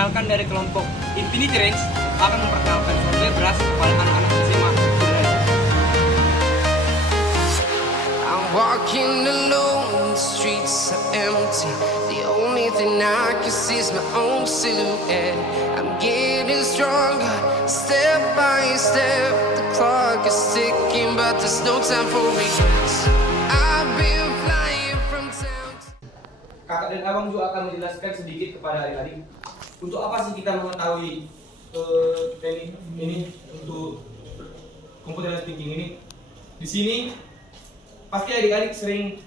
perkenalkan dari kelompok Infinity Range akan memperkenalkan software beras kepada anak-anak SMA. I'm walking alone, the streets are empty. The only thing I can see is my own silhouette. I'm getting stronger, step by step. The clock is ticking, but there's no time for regrets. I've been flying from town to... Kakak dan abang juga akan menjelaskan sedikit kepada adik-adik untuk apa sih kita mengetahui ini untuk computer thinking ini. Di sini pasti adik-adik sering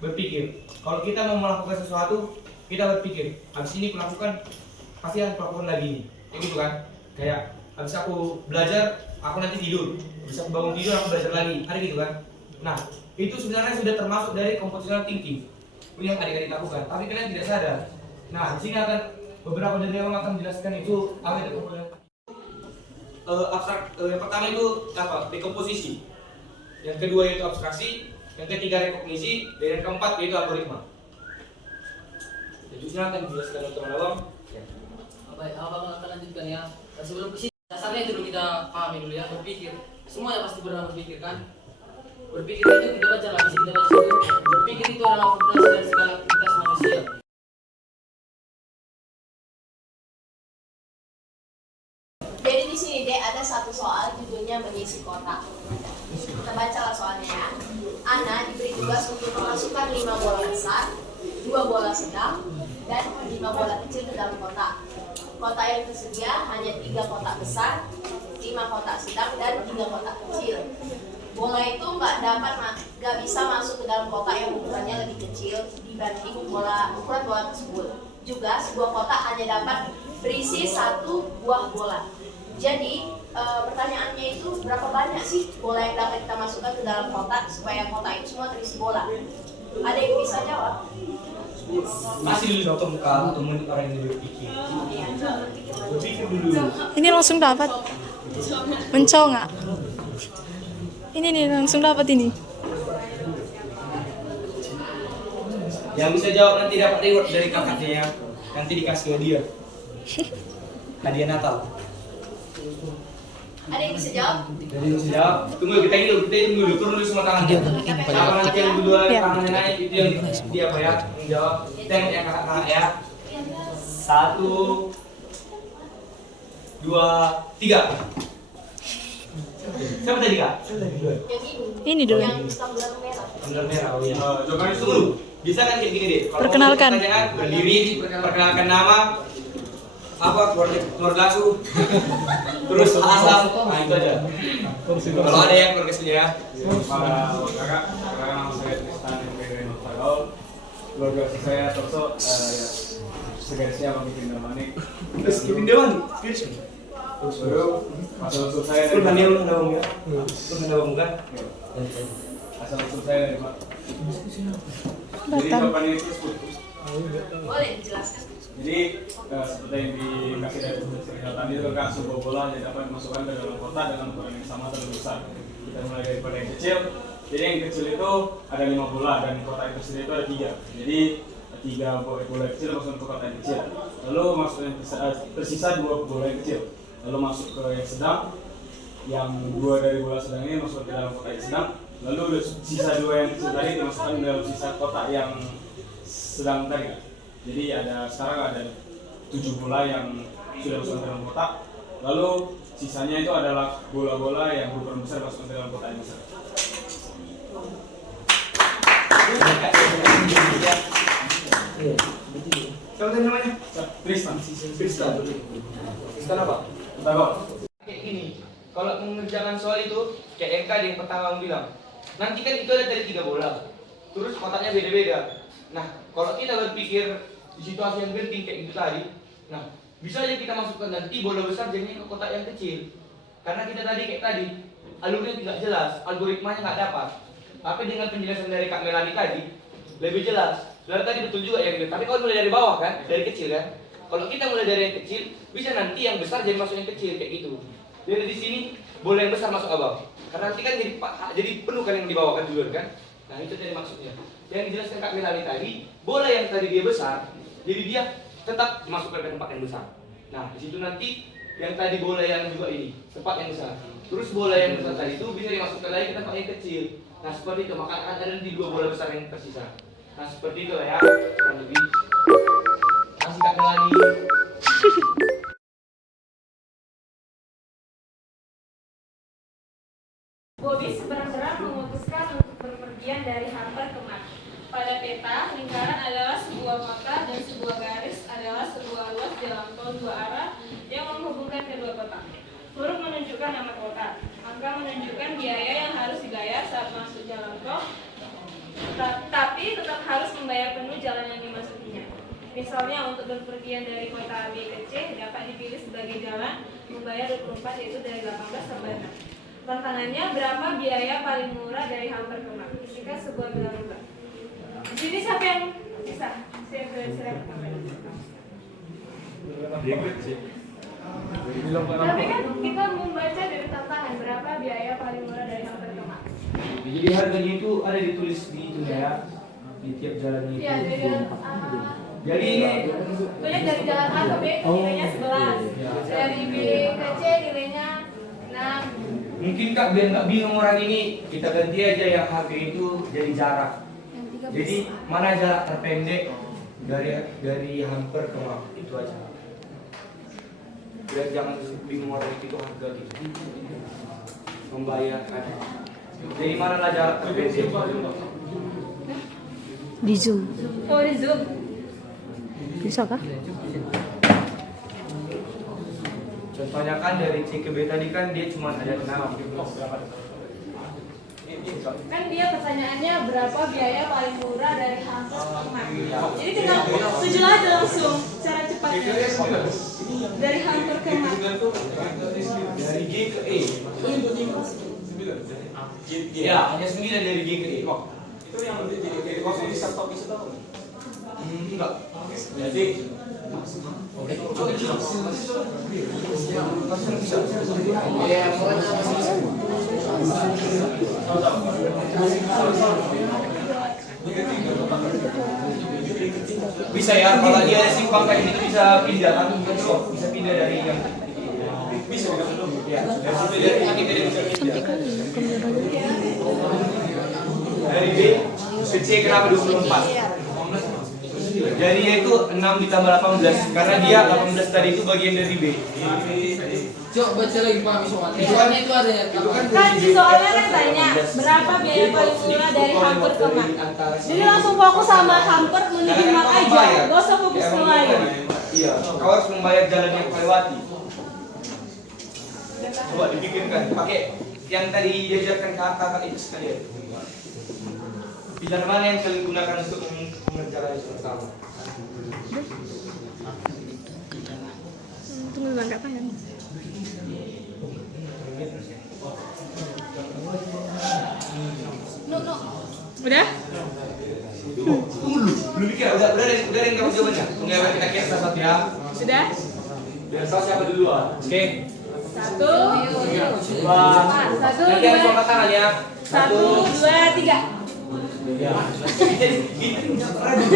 berpikir kalau kita mau melakukan sesuatu, kita berpikir habis ini aku lakukan, pasti aku lakukan lagi ini, kayak gitu kan. Kayak habis aku belajar, aku nanti tidur, habis aku bangun tidur aku belajar lagi, ada gitu kan. Nah itu sebenarnya sudah termasuk dari computational thinking yang adik-adik lakukan, tapi kalian tidak sadar. Nah di sini akan beberapa dari yang akan menjelaskan itu apa itu abstrak. Yang pertama itu apa? Dekomposisi. Yang kedua itu abstraksi. Yang ketiga rekognisi. Dan yang keempat yaitu algoritma. Jadi silakan dijelaskan untuk teman-teman. Ya. Baik, abang akan lanjutkan ya. Sebelum ke sini, dasarnya itu dulu kita pahami dulu ya. Berpikir, semuanya pasti pernah berpikir kan? Berpikir itu kita baca lagi, kita baca itu. Berpikir itu adalah fondasi dari segala aktivitas manusia. Jadi di sini deh ada satu soal judulnya mengisi kotak. Kita bacalah soalnya ya. Ana diberi tugas untuk memasukkan 5 bola besar, 2 bola sedang, dan 5 bola kecil ke dalam kotak. Kotak yang tersedia hanya 3 kotak besar, 5 kotak sedang, dan 3 kotak kecil. Bola itu nggak bisa masuk ke dalam kotak yang ukurannya lebih kecil dibanding ukuran bola tersebut. Juga sebuah kotak hanya dapat berisi 1 buah bola. Jadi pertanyaannya itu berapa banyak sih bola yang dapat kita masukkan ke dalam kotak supaya kotak itu semua terisi bola? Ada yang bisa jawab? Masih dulu dokter muka teman orang yang berpikir. Iya, Berpikir dulu. Ini langsung dapat. Mencong nggak? Ini nih langsung dapat ini. Yang bisa jawab nanti dapat reward dari kakaknya ya. Nanti dikasih hadiah. Hadiah Natal. Ada yang bisa jawab? Jadi bisa jawab. Tunggu kita hitung dulu. Turun dulu semua tangannya. Apa nanti yang duluan Iya. tangannya naik itu yang dia apa ya? Yang jawab. Kita yang kakak-kakak ya. 1, 2, 3. Siapa tadi kak? Yang Ini dulu. Yang tumbler merah. Tumbler merah. Oh iya. Coba dulu. Bisa kan kayak gini deh. Kalau Perkenalkan. mau pertanyaan, berdiri, perkenalkan nama, apa keluarga asuh, terus asal, nah itu aja. Kalau ada yang keluarga sendiri ya. Para kakak, nama saya Tristan Henry Nurul. Keluarga saya Torso, ya segarisnya Bang Kevin Damani. Terus Kevin Dewan, Terus baru asal usul saya terus dari Daniel ada bang ya, terus ada bang bukan? asal usul saya dari Pak. Jadi Batam. kapan ini terus putus. Boleh dijelaskan? Jadi seperti yang dikasih dari cerita tadi itu kan sebuah bola yang dapat dimasukkan ke dalam kotak dengan ukuran yang sama atau lebih besar. Kita mulai daripada yang kecil. Jadi yang kecil itu ada 5 bola dan kotak itu sendiri itu ada 3. Jadi 3 bola kecil masuk ke kotak yang kecil. Lalu masuk yang tersisa 2 bola yang kecil. Lalu masuk ke yang sedang. Yang 2 dari bola sedang ini masuk ke dalam kotak yang sedang. Lalu sisa 2 yang kecil tadi dimasukkan ke dalam sisa kotak yang sedang tadi kan. Jadi sekarang ada 7 bola yang sudah masuk ke dalam kotak. Lalu sisanya itu adalah bola-bola yang berukuran besar masuk ke dalam kotak yang besar. Siapa tadi namanya? Tristan. Tristan apa? Kita kok. Kayak gini, kalau mengerjakan soal itu kayak yang pertama bilang, nanti kan itu ada dari 3 bola, terus kotaknya beda-beda. Nah, kalau kita berpikir di situasi yang genting kayak gitu tadi, nah bisa aja kita masukkan nanti bola besar jadinya ke kotak yang kecil. Karena kita tadi kayak tadi, alurnya tidak jelas, algoritmanya nggak dapat. Tapi dengan penjelasan dari Kak Melani tadi, lebih jelas. Sebenarnya tadi betul juga yang gitu. Tapi kalau mulai dari bawah kan, dari kecil kan. Kalau kita mulai dari yang kecil, bisa nanti yang besar jadi masuk yang kecil kayak gitu. Jadi di sini bola yang besar masuk abang. Karena nanti kan jadi penuh kan yang di bawah kan dulu kan. Nah itu tadi maksudnya. Yang dijelaskan Kak Melani tadi, bola yang tadi dia besar, jadi dia tetap dimasukkan ke tempat yang besar. Nah, di situ nanti yang tadi bola yang juga ini, tempat yang besar. Terus bola yang besar tadi itu bisa dimasukkan lagi ke tempat yang kecil. Nah, seperti itu, maka akan ada nanti 2 bola besar yang tersisa. Nah, seperti itu lah ya, kurang lebih. Masih tak ada lagi. Bobby seberang-berang memutuskan untuk berpergian dari Harper ke Mars. Pada peta, lingkaran adalah sebuah kota dan sebuah garis adalah sebuah ruas jalan tol 2 arah yang menghubungkan kedua kota. Huruf menunjukkan nama kota, angka menunjukkan biaya yang harus dibayar saat masuk jalan tol, tapi tetap harus membayar penuh jalan yang dimasukinya. Misalnya untuk berpergian dari kota B ke C dapat dipilih sebagai jalan membayar 24 yaitu dari 18 sampai 6. Tantangannya berapa biaya paling murah dari Hamper ke Mars? Ketika sebuah bilang murah. Di sini siapa yang bisa? Saya bersilakan. Tapi kan kita membaca dari tantangan berapa biaya paling murah dari Hamper ke Mars. Jadi harganya itu ada ditulis di itu ya, di tiap jalan itu. Iya, dari jalan A. Jadi ini Banyak dari jalan A ke B nilainya 11. Dari B ke C nilainya 6. mungkin Kak biar nggak bingung orang ini, kita ganti aja yang harga itu jadi jarak. Jadi mana jarak terpendek dari Hamper ke Mars itu aja. Biar jangan bingung orang itu harga gitu. Membayar kan. Jadi mana lah jarak terpendek? Di Zoom. Oh, di Zoom. Bisa kah? Contohnya kan dari C ke B tadi kan dia cuma ada 6. Kan dia pertanyaannya berapa biaya paling murah dari Hamper ke Mars. Jadi tinggal 7 aja langsung cara cepatnya. Dari Hamper ke Mars. Dari G ke E. Ya, hanya 9 dari G ke E. Itu yang di kosong di laptop itu tahu. Enggak. Jadi Bisa ya, kalau dia ada simpang kayak ini bisa pindah kan? Bisa pindah dari yang bisa ya. Dari kaki tadi bisa pindah. Dari B ke C kenapa 24? Jadi itu 6 ditambah 18 karena dia 18 tadi itu bagian dari B. Coba baca lagi Pak soalnya. Soalnya itu ada ya. Kan di soalnya kan tanya berapa biaya paling murah dari Hamper ke Mars. Jadi langsung fokus sama Hamper menuju Mars aja. Gak usah fokus ke lain. Iya, kau harus membayar jalan yang kau lewati. Coba dipikirkan, pakai yang tadi diajarkan kakak itu sekalian. Pilihan mana yang kalian gunakan untuk mengerjakan itu pertama? Tunggu dulu, nggak paham. No. Udah? Belum pikir, udah ada yang kamu jawabannya? Tunggu ya, kita kira satu ya. Sudah? Biar tahu siapa duluan. Oke. 1, 2, Dua. 1, Nanti yang angkat tangan ya. 1, 2, 3. Ya. Jadi gitu nggak pernah.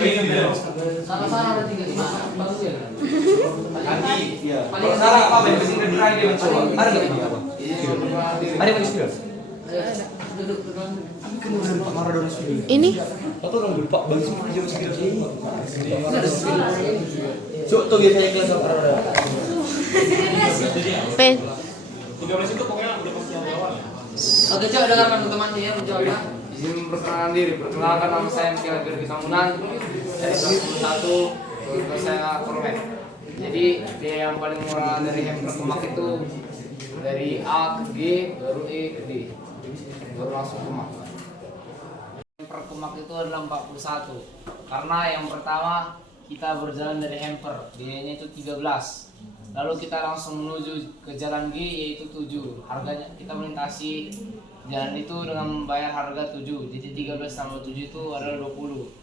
Ini dulu. Salah-salah ada 3 bagus ya. Nanti ya. Kalau salah apa? Beresin kedengeran dia mencoba. Ada nggak video apa? Ada yang video? Duduk. Kamu udah lupa Maradona studio. Ini? Atau orang lupa bagi semua video studio. Cuk, tuh biasanya kelas sama Maradona. P. 13 itu pokoknya udah pasti yang lawan. Oke, coba dengarkan teman-teman ya menjawabnya. Izin memperkenalkan diri, perkenalkan nama saya Michael Bergi Tamunan dari kelas 1 terus saya Kormet. Jadi biaya yang paling murah dari Hamper ke Mars itu dari A ke G, baru E ke D, baru langsung ke Mars. Hamper ke Mars itu adalah 41 karena yang pertama kita berjalan dari Hamper, biayanya itu 13. Lalu kita langsung menuju ke jalan G yaitu 7. Harganya kita melintasi jalan itu dengan membayar harga 7. Jadi 13 tambah 7 itu adalah 20.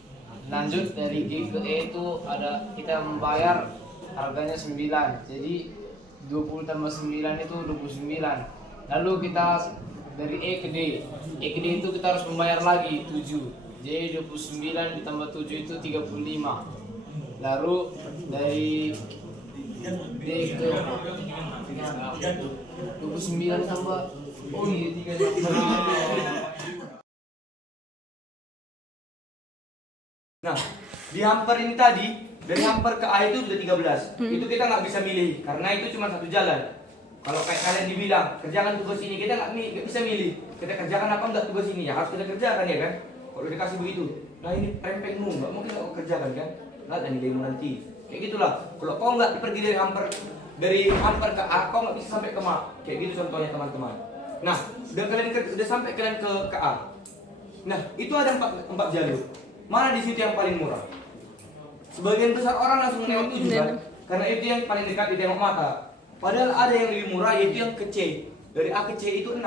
Lanjut dari G ke E itu ada kita membayar harganya 9. Jadi 20 tambah 9 itu 29. Lalu kita dari E ke D. E ke D itu kita harus membayar lagi 7. Jadi 29 ditambah 7 itu 35. Lalu dari D ke 29 tambah Nah, di hamper ini tadi, dari hamper ke A itu sudah 13. Itu kita nggak bisa milih, karena itu cuma satu jalan. Kalau kayak kalian dibilang, kerjakan tugas ini, kita nggak bisa milih. Kita kerjakan apa enggak tugas ini, ya harus kita kerjakan ya kan. Kalau dikasih begitu, nah ini rempengmu, nggak mungkin kau kerjakan kan. Nggak ada nilaimu nanti. Kayak gitulah. Kalau kau nggak pergi dari hamper ke A, kau nggak bisa sampai ke Ma. Kayak gitu contohnya teman-teman. Nah, udah sampai kalian ke A. Nah, itu ada empat jalur. Mana di situ yang paling murah? Sebagian besar orang langsung menengok 7 kan? Karena itu yang paling dekat ditengok mata. Padahal ada yang lebih murah, yaitu yang ke C. Dari A ke C itu 6.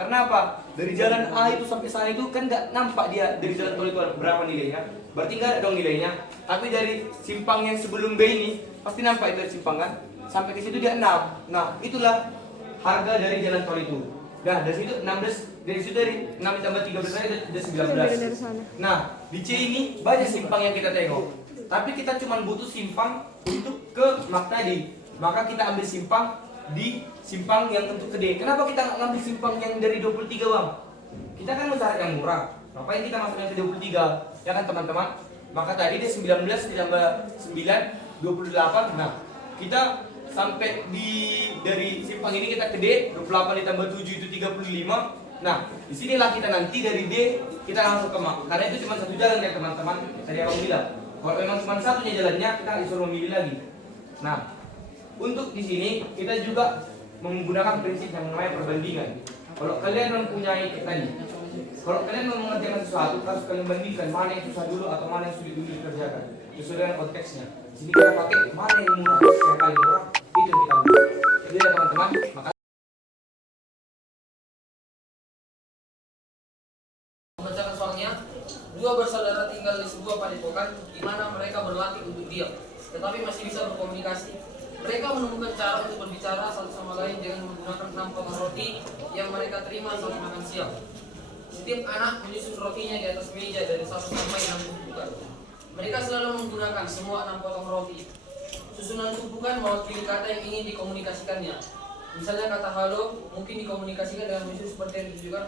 Karena apa? Dari jalan A itu sampai sana itu kan nggak nampak dia dari jalan tol itu berapa nilainya. Berarti nggak ada dong nilainya. Tapi dari simpang yang sebelum B ini pasti nampak itu dari simpang kan? Sampai ke situ dia 6. Nah, itulah harga dari jalan tol itu. Nah, dari situ 16, dari situ dari 6 ditambah 13 saya udah 19. Nah, di C ini banyak simpang yang kita tengok. Tapi kita cuma butuh simpang untuk ke mak tadi. Maka kita ambil simpang di simpang yang untuk ke D. Kenapa kita nggak ngambil simpang yang dari 23 Bang? Kita kan mencari yang murah. Ngapain kita masuknya ke 23? Ya kan teman-teman? Maka tadi dia 19 ditambah 9, 28. Nah, kita sampai dari simpang ini kita ke D, 28 ditambah 7 itu 35. Nah, disinilah kita nanti dari D kita langsung ke mak. Karena itu cuma satu jalan ya teman-teman. Tadi abang bilang, kalau memang cuma satunya jalannya kita disuruh memilih lagi. Nah, untuk di sini kita juga menggunakan prinsip yang namanya perbandingan. Kalau kalian mempunyai tadi, kalau kalian mau mengerjakan sesuatu, harus kalian bandingkan mana yang susah dulu atau mana yang sulit dulu dikerjakan. Sesuai dengan konteksnya. Di sini kita pakai mana yang murah, yang paling murah itu yang kita ambil. Jadi ya teman-teman, maka Membacakan soalnya, dua bersaudara tinggal di sebuah padepokan di mana mereka berlatih untuk diam, tetapi masih bisa berkomunikasi. Mereka menemukan cara untuk berbicara satu sama lain dengan menggunakan 6 potong roti yang mereka terima saat makan siang. Setiap anak menyusun rotinya di atas meja dari 1 sampai 6 tumpukan. Mereka selalu menggunakan semua 6 potong roti. Susunan tumpukan mewakili kata yang ingin dikomunikasikannya. Misalnya kata halo mungkin dikomunikasikan dengan menyusun seperti yang ditunjukkan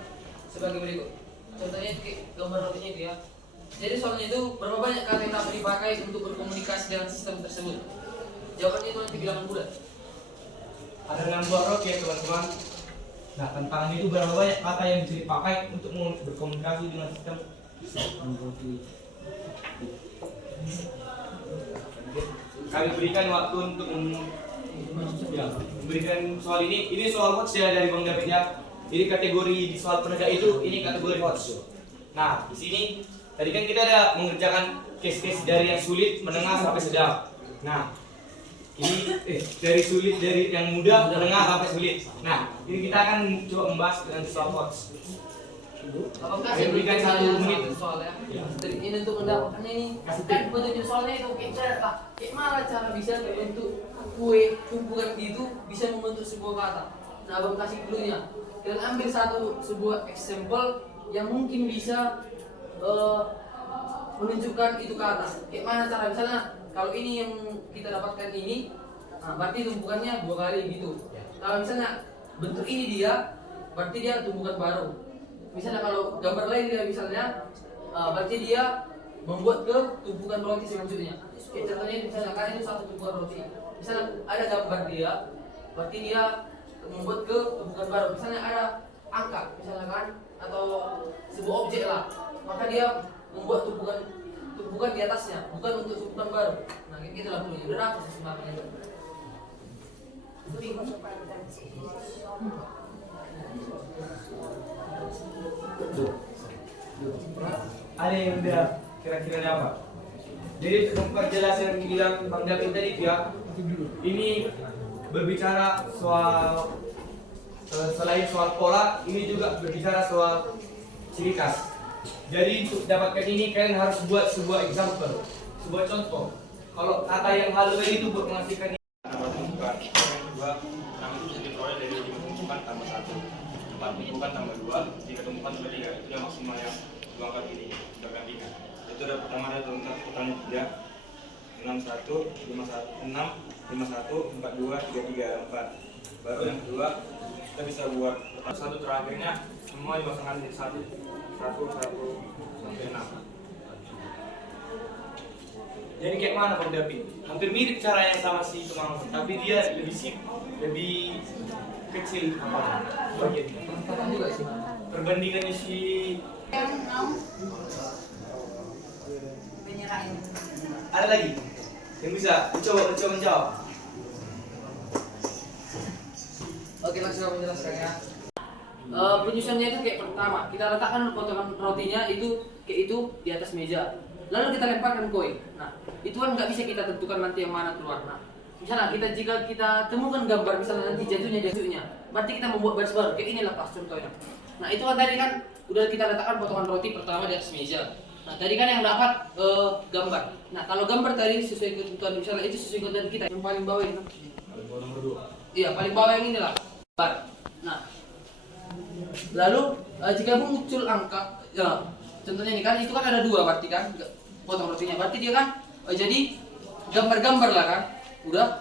sebagai berikut. Contohnya gambar rotinya itu ya. Jadi soalnya itu berapa banyak kata yang dapat dipakai untuk berkomunikasi dengan sistem tersebut? Jawabannya itu nanti bilangan bulat. ada 6 buah roti ya teman-teman. Nah, tantangan itu berapa banyak kata yang bisa dipakai untuk berkomunikasi dengan sistem roti. Kami berikan waktu untuk memberikan soal ini. Ini soal hots ya dari Bang David ya. Jadi kategori di soal penegak itu ini kategori hots. Nah, di sini tadi kan kita ada mengerjakan case-case dari yang sulit, menengah sampai sedang. Nah, ini dari sulit, dari yang mudah, menengah sampai sulit. Nah, ini kita akan coba membahas dengan soal hots. Apakah Saya berikan 1 menit soalnya? Ini untuk mendapatkannya ini. Kan bentuknya soalnya itu kayak mana cara bisa membentuk kue tumpukan itu bisa membentuk sebuah kata. Nah, abang kasih dulunya. Kalian ambil sebuah example yang mungkin bisa menunjukkan itu kata. Kayak mana cara misalnya kalau ini yang kita dapatkan ini, nah, berarti tumpukannya 2 kali gitu. Kalau misalnya bentuk ini dia, berarti dia tumpukan baru. Misalnya kalau gambar lain dia misalnya, berarti dia membuat ke tumpukan roti selanjutnya. Kayak contohnya misalnya kan itu 1 tumpukan roti. Misalnya ada gambar dia, berarti dia membuat ke tumpukan baru. Misalnya ada angka, misalnya kan, atau sebuah objek lah, maka dia membuat tumpukan di atasnya, bukan untuk tumpukan baru. Nah, kayak gitu lah dulu. Udah apa sih sebenarnya itu? Ada yang udah kira-kira dapat. Jadi untuk memperjelas yang bilang Bang David tadi ya, ini berbicara soal selain soal pola, ini juga berbicara soal ciri khas. Jadi untuk dapatkan ini kalian harus buat sebuah example, sebuah contoh. Kalau kata yang halus tadi itu buat menghasilkan Nama tumpukan. Yang kedua, nama itu bisa diperoleh dari 5 tumpukan tambah 1, 4 tumpukan tambah 2, 3 tumpukan tambah 3. Itu yang maksimal yang 2 angka ini kita gantikan. Itu ada pertama ada tentang pertanyaan 3. 61, 51, 6, 51, 42, 33, 4. Baru yang kedua kita bisa buat satu terakhirnya semua dipasangkan di satu sampai 6. Jadi kayak mana Bang David? Hampir mirip caranya sama si Tumang, tapi dia lebih kecil bagiannya. juga sih. Perbandingannya si ada lagi yang bisa mencoba menjawab. Oke, langsung aku menjelaskan ya. Penyusunannya itu kayak pertama kita letakkan potongan rotinya itu kayak itu di atas meja, lalu kita lemparkan koin. Nah, itu kan nggak bisa kita tentukan nanti yang mana keluar. Nah, misalnya jika kita temukan gambar misalnya nanti jatuhnya, berarti kita membuat baris baru kayak inilah pas contohnya. Nah, itu kan tadi kan udah kita letakkan potongan roti pertama di atas meja. Nah, tadi kan yang dapat gambar. Nah, kalau gambar tadi sesuai ketentuan misalnya itu sesuai ketentuan kita yang paling bawah ini. Iya, paling bawah yang inilah. Nah, lalu jika muncul angka, ya, contohnya ini kan itu kan ada dua berarti kan potong rotinya. Berarti dia kan jadi gambar-gambar lah kan. Udah.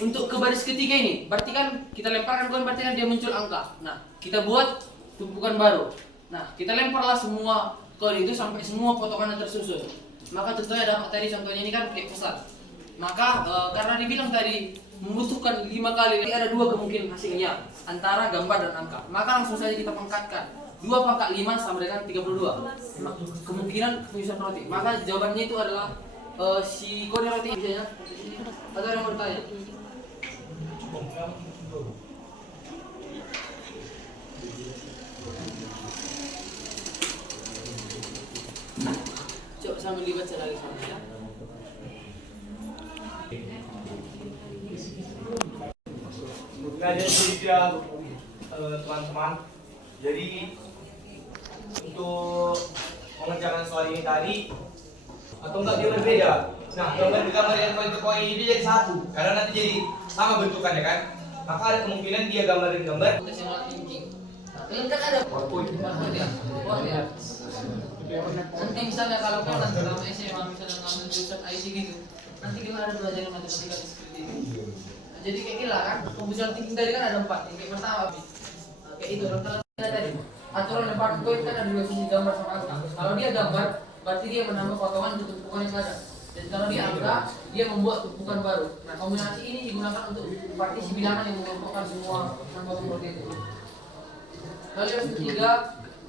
Untuk ke baris ketiga ini, berarti kan kita lemparkan koin berarti kan dia muncul angka. Nah, kita buat tumpukan baru. Nah, kita lemparlah semua koin itu sampai semua potongannya tersusun. Maka contohnya dapat tadi contohnya ini kan kayak pusat. Maka karena dibilang tadi membutuhkan 5 kali, ada 2 kemungkinan hasilnya antara gambar dan angka. Maka langsung saja kita pangkatkan 2 pangkat 5 sama dengan 32 kemungkinan penyusunan roti. Maka jawabannya itu adalah si koin roti biasanya. Ada yang mau bertanya? Coba sambil dibaca lagi soalnya. Nah, jadi dia teman-teman. Jadi untuk mengerjakan soal ini tadi atau enggak dia berbeda. Nah, gambar yang koin ini jadi satu karena nanti jadi sama bentukannya kan. Maka ada kemungkinan dia gambarin gambar. Kalian kan ada PowerPoint ya. Nanti misalnya kalau kau nanti dalam SMA misalnya ngambil jurusan IT gitu, nanti kita ada belajar matematika seperti itu. Jadi kayak gila kan, pembicaraan tinggi tadi kan ada 4. Yang kayak pertama kayak itu rata-rata tadi. Aturan lembar koin kan ada 2 sisi gambar sama angka. Kalau dia gambar, berarti dia menambah potongan untuk tumpukan yang ada. Dan kalau dia angka, dia membuat tumpukan baru. Nah, kombinasi ini digunakan untuk partisi bilangan yang mengelompokkan semua potong roti itu. Lalu yang ketiga,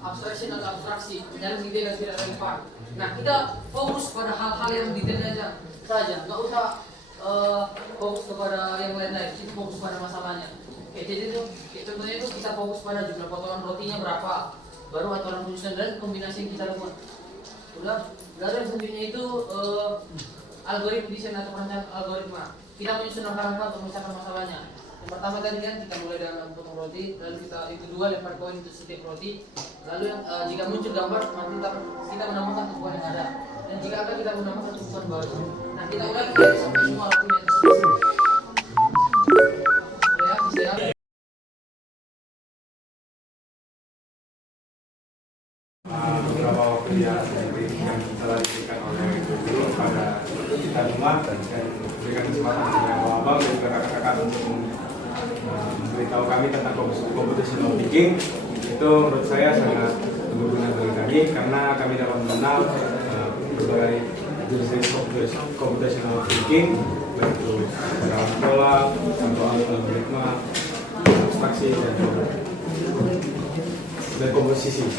abstraction atau abstraksi, mencari ide yang tidak relevan. Nah, kita fokus pada hal-hal yang detail saja, nggak usah fokus kepada yang lain-lain. Kita fokus pada masalahnya. Oke, jadi itu contohnya itu kita fokus pada jumlah potongan rotinya berapa, baru aturan penyusunan dan kombinasi yang kita lakukan. Udah, lalu yang selanjutnya itu algoritma desain atau perencanaan algoritma. Kita menyusun langkah-langkah untuk memecahkan masalahnya. Yang pertama tadi kan kita mulai dengan potong roti, lalu yang kedua lempar koin untuk setiap roti. Lalu yang jika muncul gambar, kita menambahkan tumpukan yang ada. Dan jika ada kita menambahkan tumpukan baru. Nah, kita ulangi sampai semua rotinya terselesai. Ya, bisa ya. Beberapa waktu yang telah diberikan oleh guru pada kita semua dan berikan kesempatan kepada abang dan juga kakak-kakak untuk memberitahu kami tentang computational thinking. Itu menurut saya sangat berguna bagi kami karena kami dapat mengenal berbagai jenis computational thinking, baik itu dalam pola, contoh algoritma, abstraksi dan komposisi.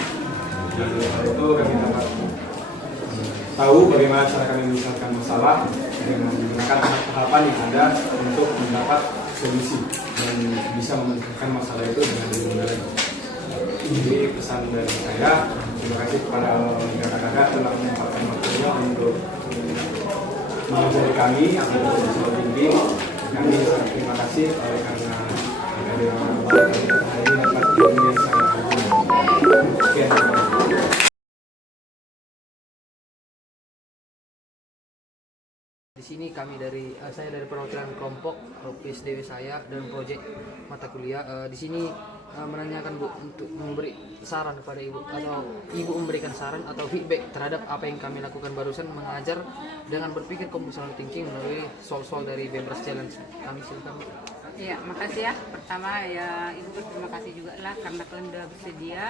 Dan itu kami dapat tahu bagaimana cara kami menyelesaikan masalah dengan menggunakan tahapan yang ada untuk mendapat solusi dan bisa menyelesaikan masalah itu dengan lebih baik. Jadi pesan dari saya, terima kasih kepada kakak-kakak telah menyempatkan waktunya untuk mengajari kami untuk soal tinggi. Kami sangat terima kasih karena ada hari ini dapat ilmu yang sangat berguna. Sekian. sini saya dari perwakilan kelompok PSD saya dan proyek mata kuliah. Di sini menanyakan Bu untuk memberi saran kepada Ibu atau Ibu memberikan saran atau feedback terhadap apa yang kami lakukan barusan mengajar dengan berpikir computational thinking melalui soal-soal dari Bebras Challenge. Kami silakan. Ya, makasih ya. Pertama ya Ibu berterima kasih juga lah karena kalian sudah bersedia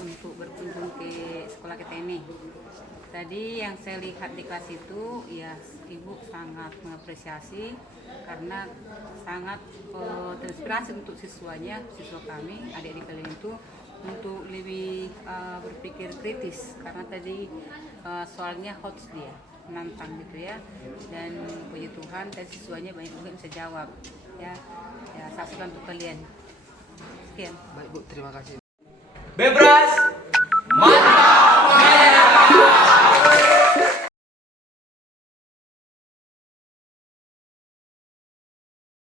untuk berkunjung ke sekolah kita ini. Tadi yang saya lihat di kelas itu ya Ibu sangat mengapresiasi karena sangat terinspirasi untuk siswa kami, adik-adik kalian itu untuk lebih berpikir kritis karena tadi soalnya hot dia menantang gitu ya, dan puji Tuhan dan siswanya banyak juga bisa jawab ya saksikan untuk kalian. Sekian. Baik Bu, terima kasih. Bebras, mantap!